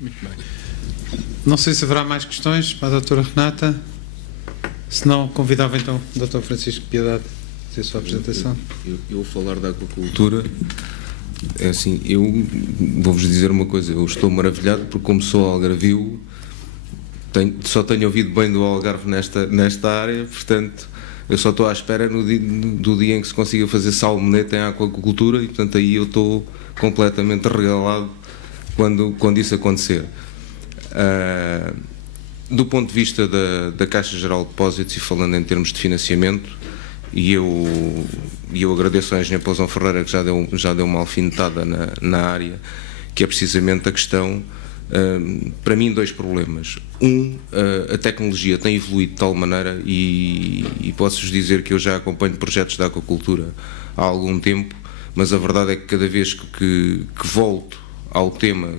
Muito bem. Não sei se haverá mais questões para a doutora Renata. Se não, convidava então o Dr. Francisco Piedade a fazer a sua apresentação. Eu vou falar da aquacultura. É assim, eu vou-vos dizer uma coisa, eu estou maravilhado porque, como sou algarvio, só tenho ouvido bem do Algarve nesta área, portanto eu só estou à espera do dia em que se consiga fazer salmonete em aquacultura, e portanto aí eu estou completamente regalado quando isso acontecer. Do ponto de vista da Caixa Geral de Depósitos, e falando em termos de financiamento, e eu agradeço ao engenheiro Pousão Ferreira, que já deu uma alfinetada na área, que é precisamente a questão, para mim, dois problemas. A tecnologia tem evoluído de tal maneira, e posso-vos dizer que eu já acompanho projetos de aquacultura há algum tempo, mas a verdade é que cada vez que volto ao tema,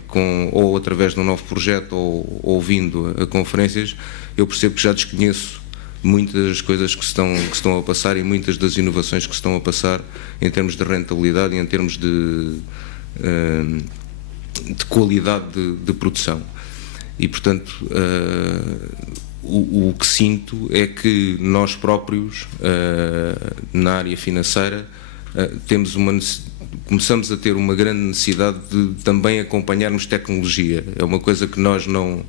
ou através de um novo projeto, ou vindo a conferências, eu percebo que já desconheço muitas das coisas que estão a passar, e muitas das inovações que se estão a passar em termos de rentabilidade e em termos de qualidade de produção. E, portanto, o que sinto é que nós próprios, na área financeira, começamos a ter uma grande necessidade de também acompanharmos tecnologia. É uma coisa que nós não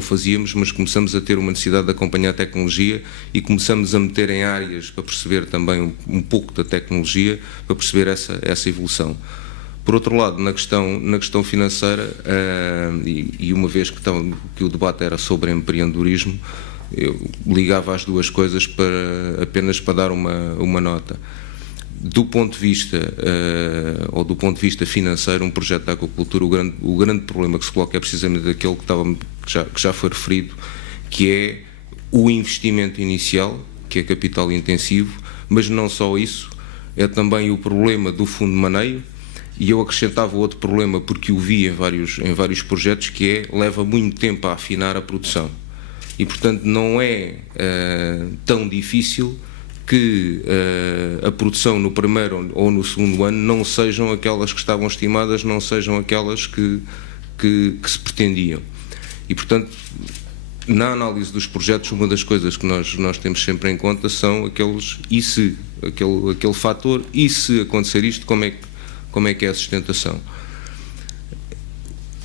fazíamos, mas começamos a ter uma necessidade de acompanhar a tecnologia, e começamos a meter em áreas para perceber também um pouco da tecnologia, para perceber essa evolução. Por outro lado, na questão financeira, e uma vez que o debate era sobre empreendedorismo, eu ligava as duas coisas apenas para dar uma nota. Do ponto de vista financeiro, um projeto de aquacultura, o grande problema que se coloca é precisamente aquele que já foi referido, que é o investimento inicial, que é capital intensivo, mas não só isso, é também o problema do fundo de maneio, e eu acrescentava outro problema, porque o vi em vários projetos, que leva muito tempo a afinar a produção, e portanto não é tão difícil que a produção no primeiro ou no segundo ano não sejam aquelas que estavam estimadas, não sejam aquelas que se pretendiam. E, portanto, na análise dos projetos, uma das coisas que nós temos sempre em conta são aquele fator, e se acontecer isto, como é que é a sustentação.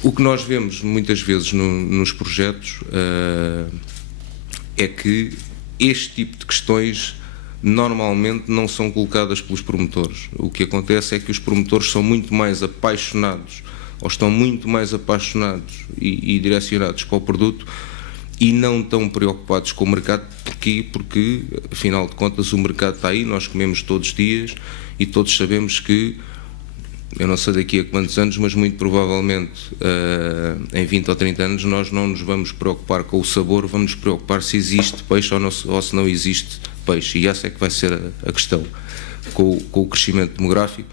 O que nós vemos muitas vezes nos projetos é que este tipo de questões normalmente não são colocadas pelos promotores. O que acontece é que os promotores são muito mais apaixonados, ou estão muito mais apaixonados e direcionados para o produto, e não tão preocupados com o mercado. Porquê? Porque, afinal de contas, o mercado está aí, nós comemos todos os dias, e todos sabemos que, eu não sei daqui a quantos anos, mas muito provavelmente em 20 ou 30 anos nós não nos vamos preocupar com o sabor, vamos nos preocupar se existe peixe ou se não existe peixe, e essa é que vai ser a questão. Com o crescimento demográfico,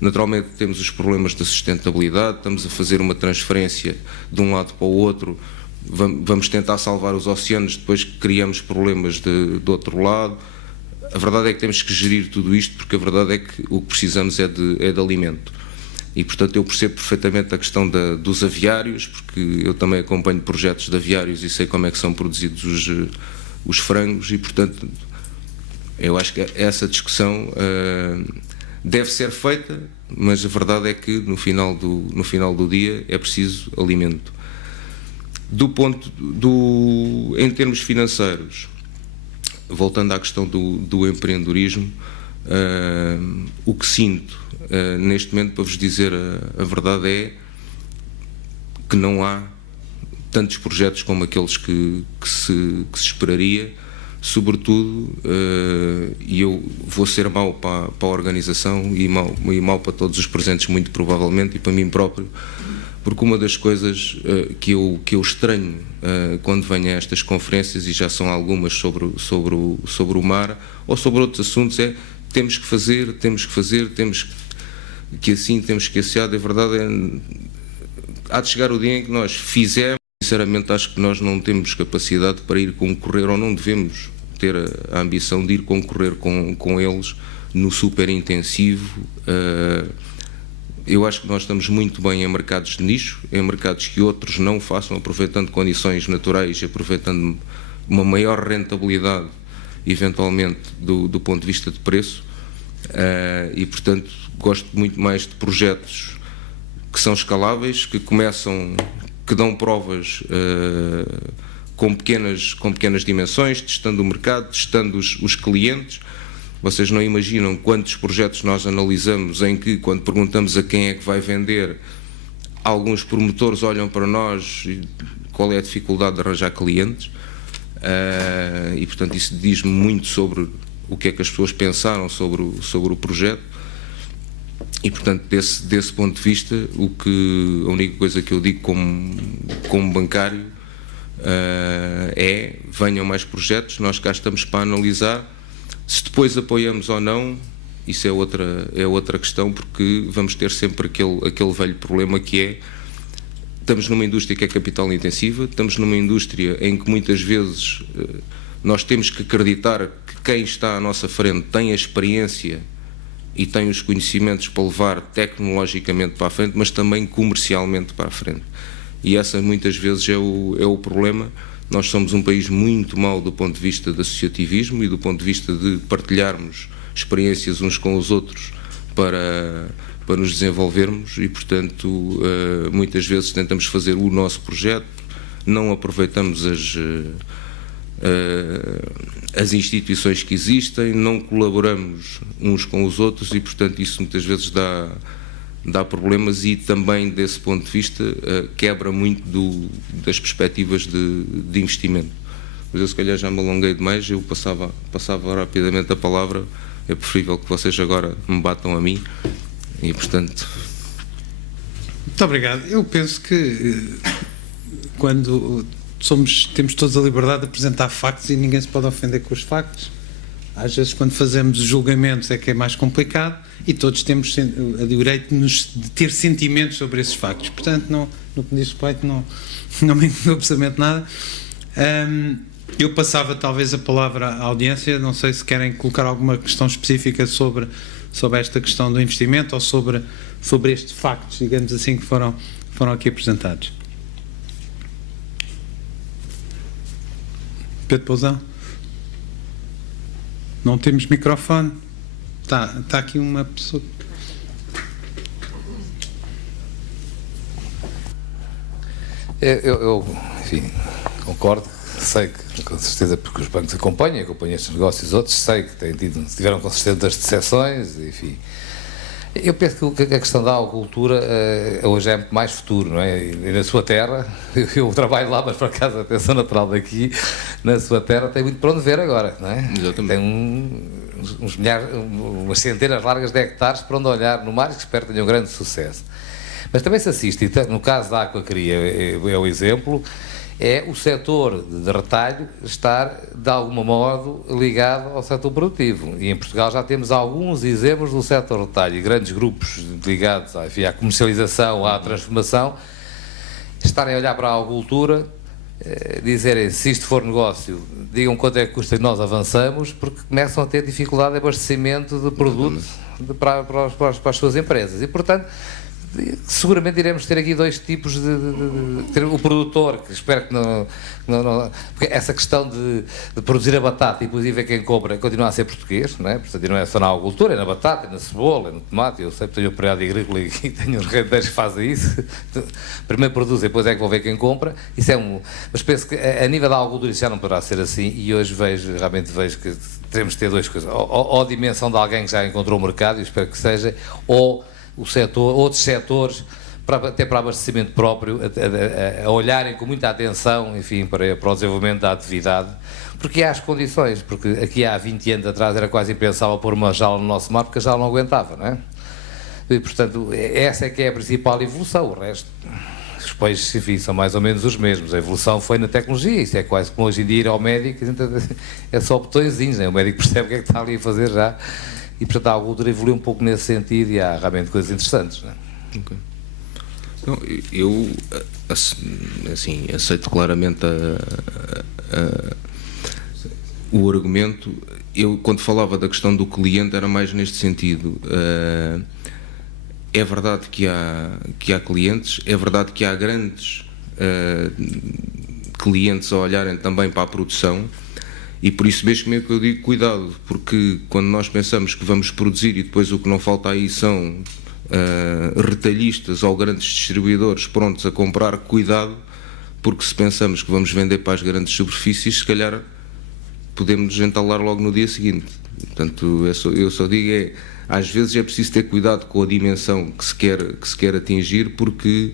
naturalmente temos os problemas da sustentabilidade, estamos a fazer uma transferência de um lado para o outro, vamos tentar salvar os oceanos, depois criamos problemas do outro lado. A verdade é que temos que gerir tudo isto, porque a verdade é que o que precisamos é de alimento. E, portanto, eu percebo perfeitamente a questão dos aviários, porque eu também acompanho projetos de aviários e sei como é que são produzidos os frangos, e, portanto, eu acho que essa discussão deve ser feita, mas a verdade é que no final do dia é preciso alimento. Em termos financeiros, voltando à questão do empreendedorismo, o que sinto neste momento, para vos dizer a verdade, é que não há tantos projetos como aqueles que se esperaria, sobretudo, e eu vou ser mau para a organização e mau para todos os presentes, muito provavelmente, e para mim próprio, porque uma das coisas que eu estranho quando venho a estas conferências, e já são algumas sobre o mar ou sobre outros assuntos, é temos que fazer, temos que assim, temos que assear. A verdade há de chegar o dia em que nós fizermos. Sinceramente, acho que nós não temos capacidade para ir concorrer, ou não devemos ter a ambição de ir concorrer com eles no super intensivo, Eu acho que nós estamos muito bem em mercados de nicho, em mercados que outros não façam, aproveitando condições naturais e aproveitando uma maior rentabilidade, eventualmente, do ponto de vista de preço. E, portanto, gosto muito mais de projetos que são escaláveis, que começam, que dão provas com pequenas dimensões, testando o mercado, testando os clientes. Vocês não imaginam quantos projetos nós analisamos em que, quando perguntamos a quem é que vai vender, alguns promotores olham para nós e qual é a dificuldade de arranjar clientes. E, portanto, isso diz-me muito sobre o que é que as pessoas pensaram sobre o projeto. E, portanto, desse ponto de vista, a única coisa que eu digo como bancário venham mais projetos, nós cá estamos para analisar. Se depois apoiamos ou não, isso é outra questão, porque vamos ter sempre aquele velho problema que é: estamos numa indústria que é capital intensiva, estamos numa indústria em que muitas vezes nós temos que acreditar que quem está à nossa frente tem a experiência e tem os conhecimentos para levar tecnologicamente para a frente, mas também comercialmente para a frente. E essa muitas vezes é o problema. Nós somos um país muito mau do ponto de vista do associativismo e do ponto de vista de partilharmos experiências uns com os outros para nos desenvolvermos e, portanto, muitas vezes tentamos fazer o nosso projeto, não aproveitamos as instituições que existem, não colaboramos uns com os outros e, portanto, isso muitas vezes dá problemas e também, desse ponto de vista, quebra muito das perspectivas de investimento. Mas eu, se calhar, já me alonguei demais, eu passava rapidamente a palavra. É preferível que vocês agora me batam a mim e, portanto... Muito obrigado. Eu penso que quando temos todos a liberdade de apresentar factos e ninguém se pode ofender com os factos. Às vezes, quando fazemos julgamentos, é que é mais complicado e todos temos o direito de ter sentimentos sobre esses factos. Portanto, no que diz respeito, não me incomodou absolutamente nada. Eu passava talvez a palavra à audiência, não sei se querem colocar alguma questão específica sobre esta questão do investimento ou sobre estes factos, digamos assim, que foram aqui apresentados. Pedro Pousão? Não temos microfone? Está aqui uma pessoa. Eu enfim, concordo, sei que, com certeza, porque os bancos acompanham estes negócios, outros, sei que tiveram com certeza das decepções, enfim. Eu penso que a questão da agricultura hoje é muito mais futuro, não é? E na sua terra, eu trabalho lá, mas por acaso, atenção natural daqui, na sua terra tem muito para onde ver agora, não é? Exatamente. Tem umas centenas largas de hectares para onde olhar no mar, que espero que tenham um grande sucesso. Mas também se assiste, no caso da aquacria é o exemplo, é o setor de retalho estar, de algum modo, ligado ao setor produtivo. E em Portugal já temos alguns exemplos do setor de retalho e grandes grupos ligados à comercialização, à transformação, estarem a olhar para a agricultura, dizerem, se isto for negócio, digam quanto é que custa e nós avançamos, porque começam a ter dificuldade de abastecimento de produto para as suas empresas. E, portanto, seguramente iremos ter aqui dois tipos ter o produtor, que espero que não porque essa questão de produzir a batata, inclusive é quem compra, continua a ser português, não é? Portanto, não é só na agricultura, é na batata, é na cebola, é no tomate. Eu sei que tenho o período agrícola e tenho os rendeiros que fazem isso. Primeiro produzem, depois é que vão ver quem compra. Isso mas penso que a nível da agricultura isso já não poderá ser assim, e hoje realmente vejo que teremos de ter duas coisas, ou a dimensão de alguém que já encontrou o mercado, e espero que seja, ou outros setores, até para abastecimento próprio, a olharem com muita atenção, enfim, para o desenvolvimento da atividade, porque há as condições, porque aqui há 20 anos atrás era quase impensável pôr uma jaula no nosso mar, porque a jaula não aguentava, não é? E, portanto, essa é que é a principal evolução. O resto, os peixes, enfim, são mais ou menos os mesmos. A evolução foi na tecnologia, isso é quase como hoje em dia ir ao médico, é só botõezinhos, né? O médico percebe o que é que está ali a fazer já. E, portanto, a agricultura evoluiu um pouco nesse sentido e há realmente coisas interessantes, não é? Okay. Então, eu, assim, aceito claramente o argumento. Eu, quando falava da questão do cliente, era mais neste sentido. É verdade que há clientes, é verdade que há grandes clientes a olharem também para a produção, e por isso mesmo é que eu digo cuidado, porque quando nós pensamos que vamos produzir e depois o que não falta aí são retalhistas ou grandes distribuidores prontos a comprar, cuidado, porque se pensamos que vamos vender para as grandes superfícies, se calhar podemos nos entalar logo no dia seguinte. Portanto, eu só digo às vezes é preciso ter cuidado com a dimensão que se quer atingir, porque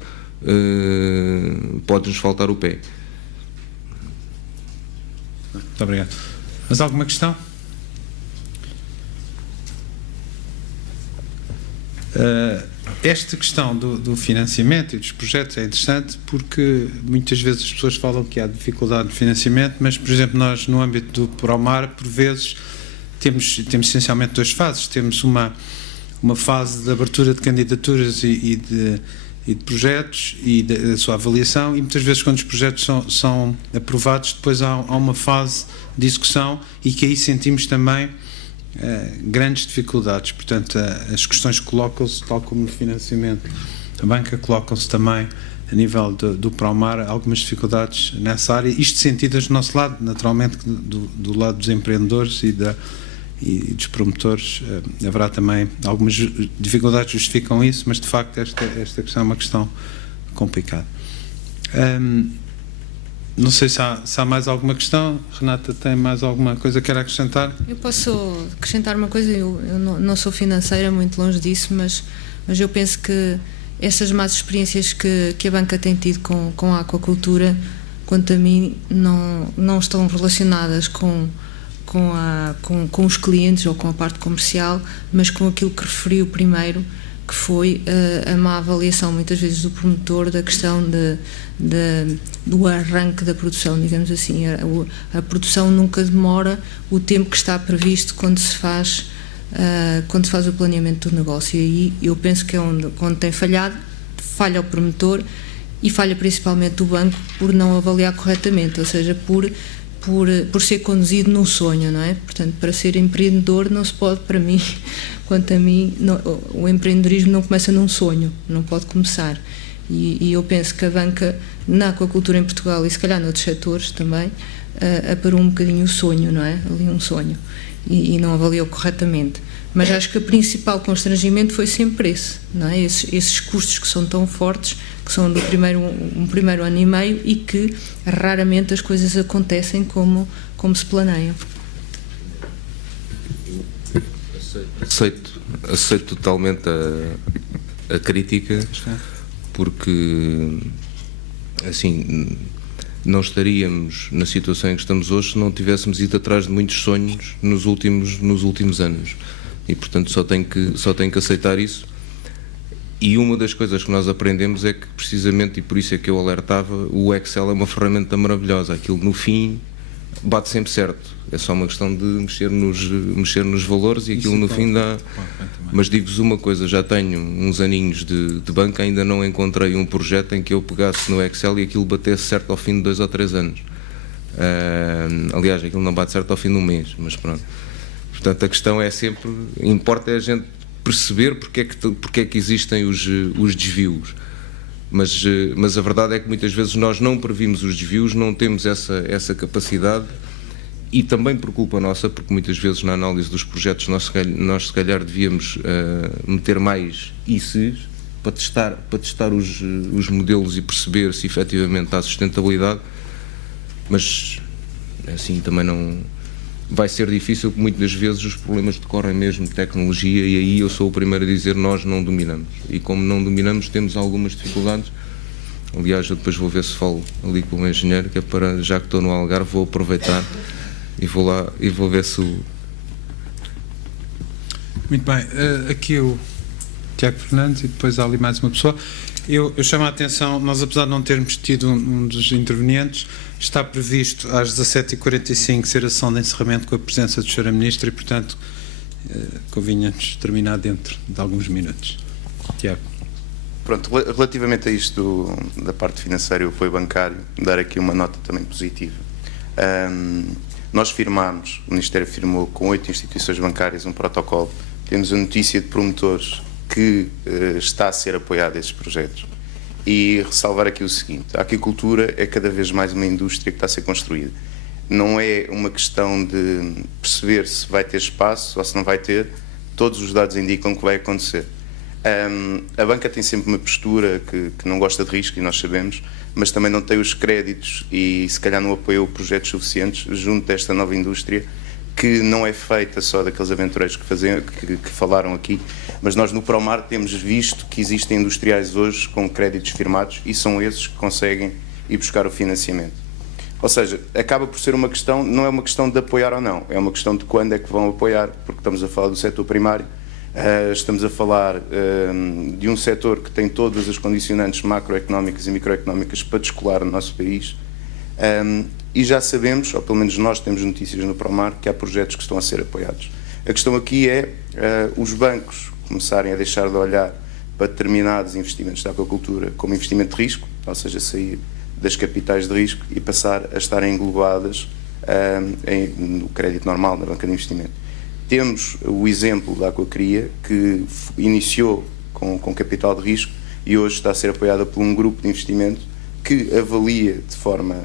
pode-nos faltar o pé. Muito obrigado. Mas alguma questão? Esta questão do financiamento e dos projetos é interessante, porque muitas vezes as pessoas falam que há dificuldade de financiamento, mas, por exemplo, nós no âmbito do Promar, por vezes, temos essencialmente duas fases. Temos uma fase de abertura de candidaturas e de projetos e da sua avaliação, e muitas vezes quando os projetos são aprovados, depois há uma fase de execução, e que aí sentimos também grandes dificuldades. Portanto, as questões colocam-se, tal como no financiamento da banca, colocam-se também a nível do Promar algumas dificuldades nessa área, isto sentidas do nosso lado, naturalmente do lado dos empreendedores e dos promotores. Haverá também algumas dificuldades que justificam isso, mas de facto esta questão é uma questão complicada. Não sei se há mais alguma questão. Renata, tem mais alguma coisa que quer acrescentar? Eu posso acrescentar uma coisa. Eu não sou financeira, muito longe disso, mas eu penso que essas más experiências que a banca tem tido com a aquacultura, quanto a mim, não estão relacionadas com os clientes ou com a parte comercial, mas com aquilo que referiu primeiro, que foi a má avaliação muitas vezes do promotor da questão do arranque da produção, digamos assim. A produção nunca demora o tempo que está previsto quando se faz o planeamento do negócio, e aí eu penso que é onde tem falhado. Falha o promotor e falha principalmente o banco por não avaliar corretamente, ou seja, por ser conduzido num sonho, não é? Portanto, para ser empreendedor não se pode, para mim, quanto a mim, o empreendedorismo não começa num sonho, não pode começar. E eu penso que a banca, na aquacultura em Portugal e se calhar noutros setores também, aparou um bocadinho o sonho, não é? Ali um sonho, e não avaliou corretamente. Mas acho que o principal constrangimento foi sempre esse, não é? Esses custos que são tão fortes, que são do primeiro ano e meio, e que raramente as coisas acontecem como se planeiam. Aceito totalmente a crítica, porque assim não estaríamos na situação em que estamos hoje se não tivéssemos ido atrás de muitos sonhos nos últimos anos, e portanto só tenho que aceitar isso. E uma das coisas que nós aprendemos é que, precisamente, e por isso é que eu alertava, o Excel é uma ferramenta maravilhosa. Aquilo no fim bate sempre certo, é só uma questão de mexer nos valores, e aquilo no fim dá. Mas digo-vos uma coisa, já tenho uns aninhos de banca, ainda não encontrei um projeto em que eu pegasse no Excel e aquilo batesse certo ao fim de 2 ou 3 anos. Aliás, aquilo não bate certo ao fim de um mês, mas pronto. Portanto, a questão é sempre, importa é a gente perceber porque é que existem os desvios, mas a verdade é que muitas vezes nós não previmos os desvios, não temos essa capacidade, e também por culpa nossa, porque muitas vezes na análise dos projetos nós se calhar devíamos meter mais ICs para testar os modelos e perceber se efetivamente há sustentabilidade, mas assim também não vai ser difícil, porque muitas vezes os problemas decorrem mesmo de tecnologia, e aí eu sou o primeiro a dizer nós não dominamos, e como não dominamos temos algumas dificuldades. Aliás, eu depois vou ver se falo ali com o engenheiro, que é para, já que estou no Algarve, vou aproveitar e vou lá e vou ver se o... Muito bem, aqui o Tiago Fernandes e depois há ali mais uma pessoa. Eu chamo a atenção, nós apesar de não termos tido um dos intervenientes, está previsto às 17h45 ser a sessão de encerramento com a presença do Sr. Ministro, e portanto convinha-nos terminar dentro de alguns minutos. Tiago. Pronto, relativamente a isto da parte financeira e o apoio bancário, dar aqui uma nota também positiva. Nós firmámos, o Ministério firmou com 8 instituições bancárias um protocolo. Temos a notícia de promotores que está a ser apoiado esses projetos. E ressalvar aqui o seguinte: a aquicultura é cada vez mais uma indústria que está a ser construída. Não é uma questão de perceber se vai ter espaço ou se não vai ter, todos os dados indicam que vai acontecer. A banca tem sempre uma postura que não gosta de risco, e nós sabemos, mas também não tem os créditos e se calhar não apoiou projetos suficientes junto desta nova indústria, que não é feita só daqueles aventureiros que falaram aqui, mas nós no Promar temos visto que existem industriais hoje com créditos firmados e são esses que conseguem ir buscar o financiamento. Ou seja, acaba por ser uma questão, não é uma questão de apoiar ou não, é uma questão de quando é que vão apoiar, porque estamos a falar do setor primário, estamos a falar de um setor que tem todas as condicionantes macroeconómicas e microeconómicas para descolar no nosso país. E já sabemos, ou pelo menos nós temos notícias no Promar, que há projetos que estão a ser apoiados. A questão aqui é os bancos começarem a deixar de olhar para determinados investimentos da aquacultura como investimento de risco, ou seja, sair das capitais de risco e passar a estarem englobadas no crédito normal, na banca de investimento. Temos o exemplo da Aquacria, que iniciou com capital de risco e hoje está a ser apoiada por um grupo de investimento que avalia de forma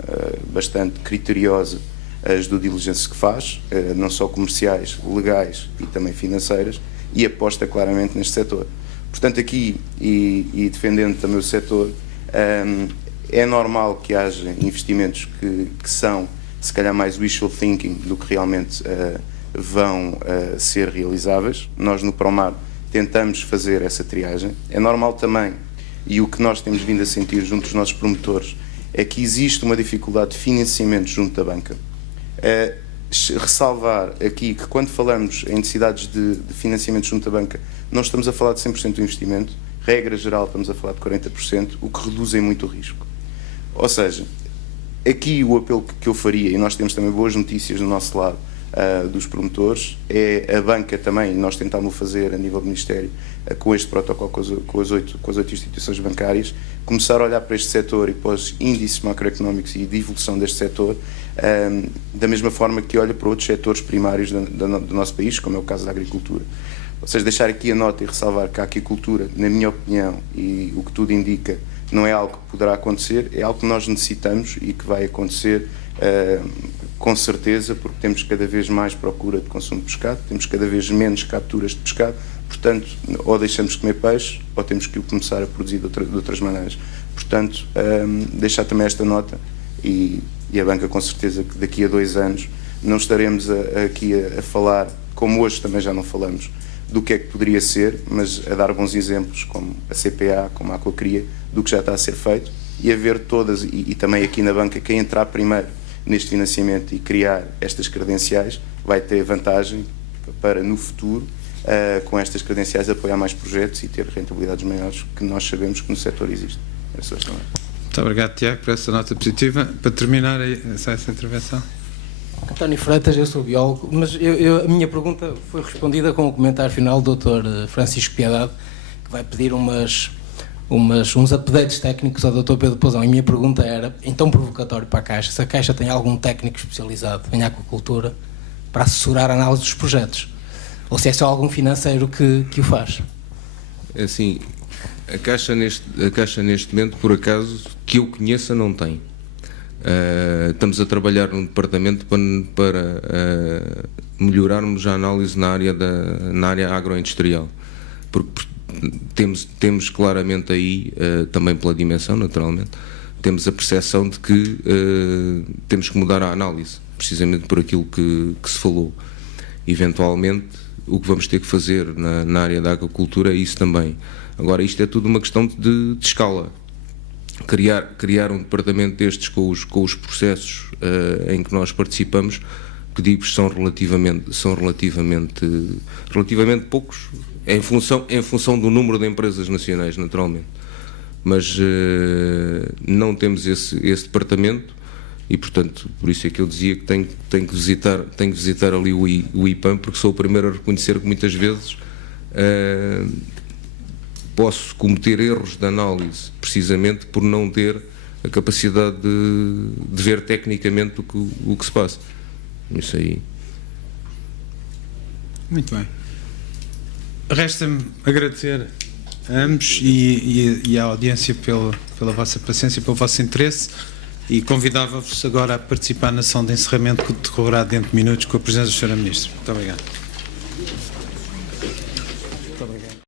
bastante criteriosa as due diligence que faz, não só comerciais, legais e também financeiras, e aposta claramente neste setor. Portanto, aqui, e defendendo também o setor, é normal que haja investimentos que são, se calhar, mais wishful thinking do que realmente vão ser realizáveis. Nós, no Promar, tentamos fazer essa triagem. É normal também, e o que nós temos vindo a sentir junto dos nossos promotores, é que existe uma dificuldade de financiamento junto da banca. Ressalvar aqui que quando falamos em necessidades de financiamento junto da banca, não estamos a falar de 100% do investimento, regra geral estamos a falar de 40%, o que reduz muito o risco. Ou seja, aqui o apelo que eu faria, e nós temos também boas notícias do nosso lado, dos promotores, é a banca também, e nós tentámos fazer a nível do Ministério, com este protocolo com as oito instituições bancárias, começar a olhar para este setor e para os índices macroeconómicos e de evolução deste setor, da mesma forma que olha para outros setores primários do nosso país, como é o caso da agricultura. Ou seja, deixar aqui a nota e ressalvar que a aquicultura, na minha opinião, e o que tudo indica, não é algo que poderá acontecer, é algo que nós necessitamos e que vai acontecer com certeza, porque temos cada vez mais procura de consumo de pescado, temos cada vez menos capturas de pescado, portanto, ou deixamos de comer peixe, ou temos que o começar a produzir de outras maneiras. Portanto, deixar também esta nota, e a banca com certeza que daqui a 2 anos não estaremos aqui a falar, como hoje também já não falamos, do que é que poderia ser, mas a dar bons exemplos, como a CPA, como a Aquacria, do que já está a ser feito, e a ver todas, e também aqui na banca, quem entrar primeiro neste financiamento e criar estas credenciais, vai ter vantagem para, no futuro, com estas credenciais, apoiar mais projetos e ter rentabilidades maiores, que nós sabemos que no setor existe. Muito obrigado, Tiago, por essa nota positiva. Para terminar essa intervenção. António Freitas, eu sou biólogo, mas a minha pergunta foi respondida com o comentário final do Dr. Francisco Piedade, que vai pedir uns updates técnicos ao Dr. Pedro Pousão. E a minha pergunta era, então provocatório para a Caixa, se a Caixa tem algum técnico especializado em aquacultura para assessorar a análise dos projetos, ou se é só algum financeiro que o faz? É assim, a Caixa neste momento, por acaso, que eu conheça, não tem. Estamos a trabalhar num departamento para melhorarmos a análise na área agroindustrial, porque temos claramente aí, também pela dimensão, naturalmente, temos a percepção de que temos que mudar a análise, precisamente por aquilo que se falou. Eventualmente, o que vamos ter que fazer na área da aquacultura é isso também. Agora, isto é tudo uma questão de escala. Criar um departamento destes com os processos em que nós participamos, que digo são relativamente poucos, em função do número de empresas nacionais, naturalmente. Mas não temos esse departamento e, portanto, por isso é que eu dizia que tenho que visitar ali o IPAM, porque sou o primeiro a reconhecer que muitas vezes posso cometer erros de análise, precisamente por não ter a capacidade de ver tecnicamente o que se passa. Isso aí. Muito bem. Resta-me agradecer a ambos e à audiência pela vossa paciência, pelo vosso interesse, e convidava-vos agora a participar na sessão de encerramento que decorrerá dentro de minutos com a presença do Sr. Ministro. Muito obrigado.